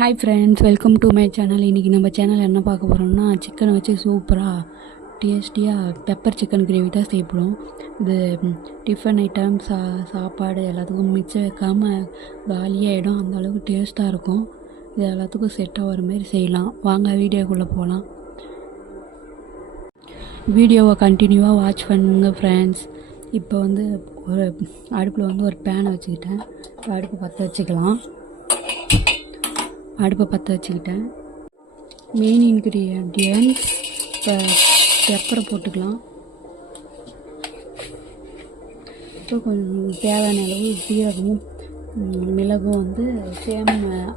Hi friends, welcome to my channel. இன்றைக்கி நம்ம channel என்ன பார்க்க போகிறோம்னா, சிக்கனை வச்சு சூப்பராக டேஸ்டியாக பெப்பர் சிக்கன் கிரேவி தான் செய்யப்படும். இது டிஃபன் ஐட்டம் சாப்பாடு எல்லாத்துக்கும் மிச்சம் வைக்காமல் காலியாகிடும். அந்த அளவுக்கு டேஸ்ட்டாக இருக்கும். இது எல்லாத்துக்கும் செட் ஆகிற மாதிரி செய்யலாம். வாங்க வீடியோக்குள்ளே போகலாம். வீடியோவை கண்டினியூவாக வாட்ச் பண்ணுங்க ஃப்ரெண்ட்ஸ். இப்போ வந்து ஒரு அடுப்பில் ஒரு பேனை வச்சுக்கிட்டேன். அடுப்பு பற்ற வச்சுக்கிட்டேன். மெயின் இன்க்ரீடியன்ட்ஸ் பெப்பரை போட்டுக்கலாம். அப்புறம் கொஞ்சம் தேவையான அளவு சீரகமும் மிளகும் சேம்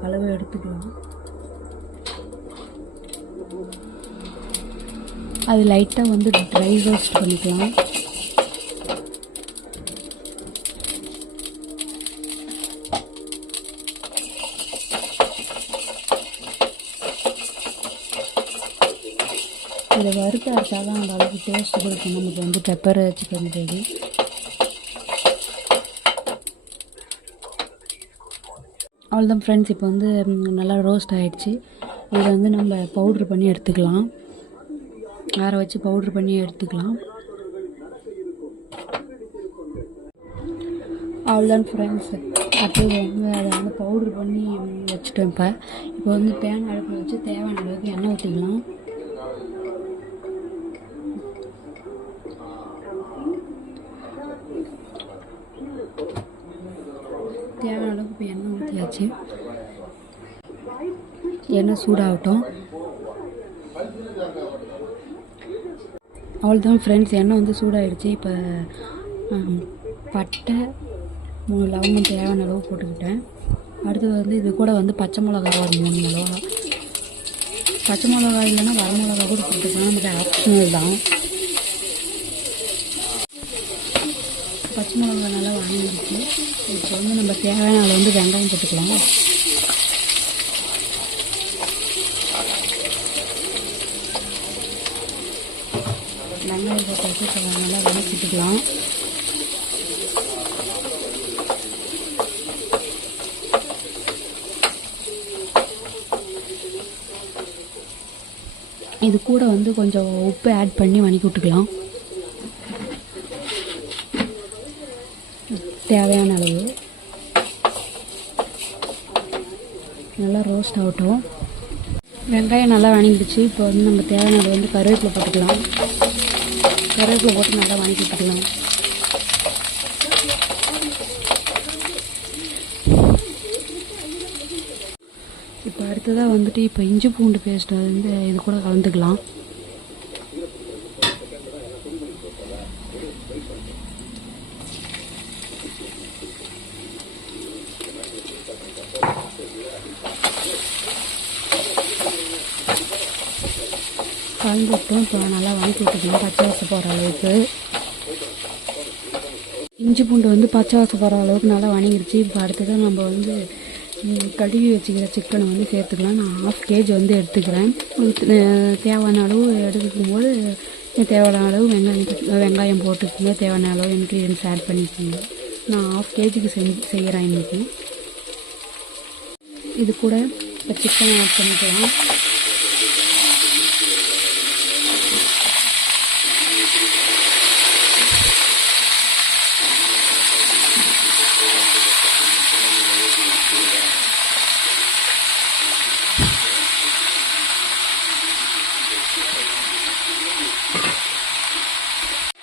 அளவு எடுத்துக்கலாம். அது லைட்டாக ட்ரை ரோஸ்ட் பண்ணிக்கலாம். இதை வறுத்து அரைச்சால் தான் அந்த அளவுக்கு டேஸ்ட் கொடுக்கும் நமக்கு பெப்பர் சிக்கன் கிரேவி. அவ்வளோதான் ஃப்ரெண்ட்ஸ். இப்போ நல்லா ரோஸ்ட் ஆகிடுச்சு. இதை நம்ம பவுட்ரு பண்ணி எடுத்துக்கலாம். ஆற வச்சு பவுட்ரு பண்ணி எடுத்துக்கலாம். அவ்வளோதான் ஃப்ரெண்ட்ஸ். அடுத்தது அதை பவுட்ரு பண்ணி வச்சுட்டேன். இப்போ பேன் அடுப்பில் வச்சு தேவையான அளவுக்கு எண்ணெய் ஊற்றிக்கலாம். தேவையான அளவுக்கு இப்போ எண்ணெய் ஊற்றியாச்சு. எண்ணெய் சூடாகட்டும். அவ்வளோதான் ஃப்ரெண்ட்ஸ், எண்ணெய் சூடாகிடுச்சு. இப்போ பட்டை 3 லவங்கம் தேவையான அளவு போட்டுக்கிட்டேன். அடுத்தது இது கூட பச்சை மிளகா ஒரு 3 மிளகா. பச்சை மிளகா இல்லைன்னா வர மிளகா கூட போட்டுக்கலாம். நமக்கு ஆப்ஷனல் தான். பச்சை மிளகா நல்லா வாங்கிடுச்சு. இப்போ நம்ம தேவையான அளவு வெங்காயம் போட்டுக்கலாம். வெங்காயம் போட்டு வச்சு நல்லா வதக்கிட்டுக்கலாம். இது கூட கொஞ்சம் உப்பு ஆட் பண்ணி வதக்கி விட்டுக்கலாம். தேவையான அளவு நல்லா ரோஸ்ட் ஆகட்டும். வெங்காயம் நல்லா வதங்கிடுச்சு. இப்போ நம்ம தேவையான அளவு கருவேப்பிலை போட்டுக்கலாம். கருவேப்பிலை போட்டு நல்லா வதக்கி விட்டுக்கலாம். இப்போ அடுத்ததாக இப்போ இஞ்சி பூண்டு பேஸ்ட் இது கூட கலந்துக்கலாம். கலந்துட்டோம். இப்போ நல்லா வதக்கி விட்டுக்கலாம் பச்சை வாசம் போகிற அளவுக்கு. இஞ்சி பூண்டு பச்சை வாசம் போகிற அளவுக்கு நல்லா வதங்கிடுச்சு. இப்போ அடுத்ததான் நம்ம கழுவி வச்சுக்கிற சிக்கனை சேர்த்துக்கலாம். நான் 1/2 kg எடுத்துக்கிறேன். தேவையான அளவு எடுக்கும் போது தேவையான அளவு வெங்காயம் போட்டுக்கோங்க. தேவையான அளவு இன்க்ரீடியன்ஸ் ஆட் பண்ணிக்கோங்க. நான் 1/2 kg செய்கிறேன் இன்றைக்கி. இது கூட இப்போ சிக்கனை ஆட் பண்ணிக்கலாம்.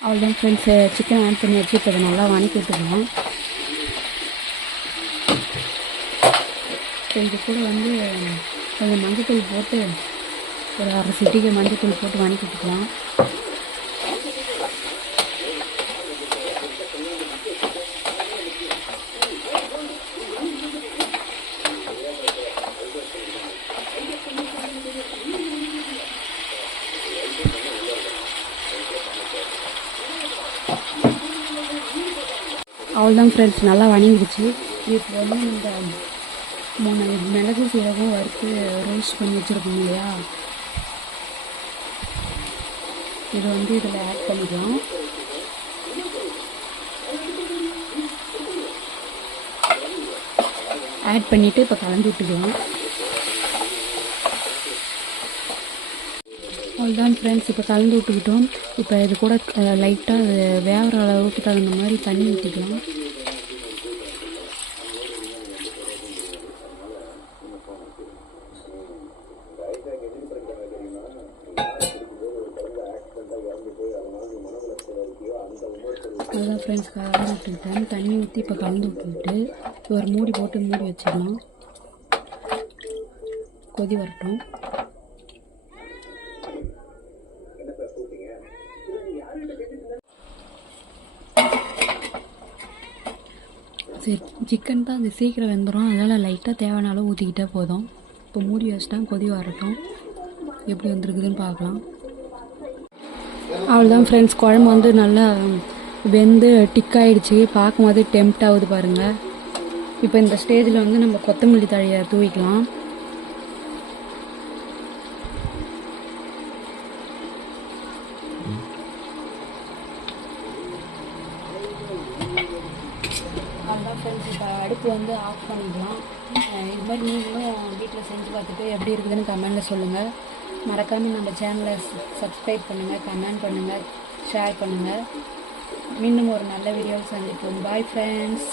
அவ்வளோதான் ஃப்ரெண்ட்ஸ், சிக்கன் ஆட் பண்ணி வச்சு இப்போ அதை நல்லா வதக்கி விட்டுக்கலாம். இது கூட கொஞ்சம் மஞ்சத்தூள் போட்டு ஒரு 1/2 சிட்டிகை மஞ்சத்தூள் போட்டு வதக்கி விட்டுக்கலாம். அவ்வளோதான் ஃப்ரெண்ட்ஸ், நல்லா வதங்கிடுச்சு. இப்போ இந்த 3 மிளகு சீரகம் வறுத்து ரோஸ்ட் பண்ணி வச்சுருக்கோம் இல்லையா, இது இதில் ஆட் பண்ணிக்கலாம். ஆட் பண்ணிவிட்டு இப்போ கலந்து விட்டுக்கலாம். அவ்வளோதான் ஃப்ரெண்ட்ஸ், இப்போ கலந்து விட்டுக்கிட்டோம். இப்போ இது கூட லைட்டாக வேகிற அளவுக்கு தகுந்த மாதிரி தண்ணி ஊற்றிக்கலாம். அதுதான் ஃப்ரெண்ட்ஸ், கலந்து விட்டுக்கிட்டேன். தண்ணி ஊற்றி இப்போ கலந்து விட்டுக்கிட்டு ஒரு மூடி போட்டு மூடி வச்சிடலாம். கொதி வரட்டும். சரி, சிக்கன் தான் அது சீக்கிரம் வெந்துடும், அதனால் லைட்டாக தேவையான அளவு ஊற்றிக்கிட்டே போதும். இப்போ மூடி வச்சுட்டா கொதி வரட்டும், எப்படி வந்துருக்குதுன்னு பார்க்கலாம். அவ்வளோதான் ஃப்ரெண்ட்ஸ், குழம்பு வந்து நல்லா வெந்து டிக்காயிடுச்சு. பார்க்கும் போது டெம்ப்ட் ஆகுது பாருங்கள். இப்போ இந்த ஸ்டேஜில் வந்து நம்ம கொத்தமல்லி தழையை தூவிக்கலாம். அவ்வளோதான் ஃப்ரெண்ட்ஸ், இப்போ அடுப்பு வந்து ஆஃப் பண்ணிக்கலாம். இது மாதிரி நீங்களும் வீட்டில் செஞ்சு பார்த்துட்டு எப்படி இருக்குதுன்னு கமெண்டில் சொல்லுங்கள். மறக்காமல் நம்ம சேனலை சப்ஸ்கிரைப் பண்ணுங்கள், கமெண்ட் பண்ணுங்கள், ஷேர் பண்ணுங்கள். மீண்டும் ஒரு நல்ல வீடியோவில் சந்திப்போம். Bye friends.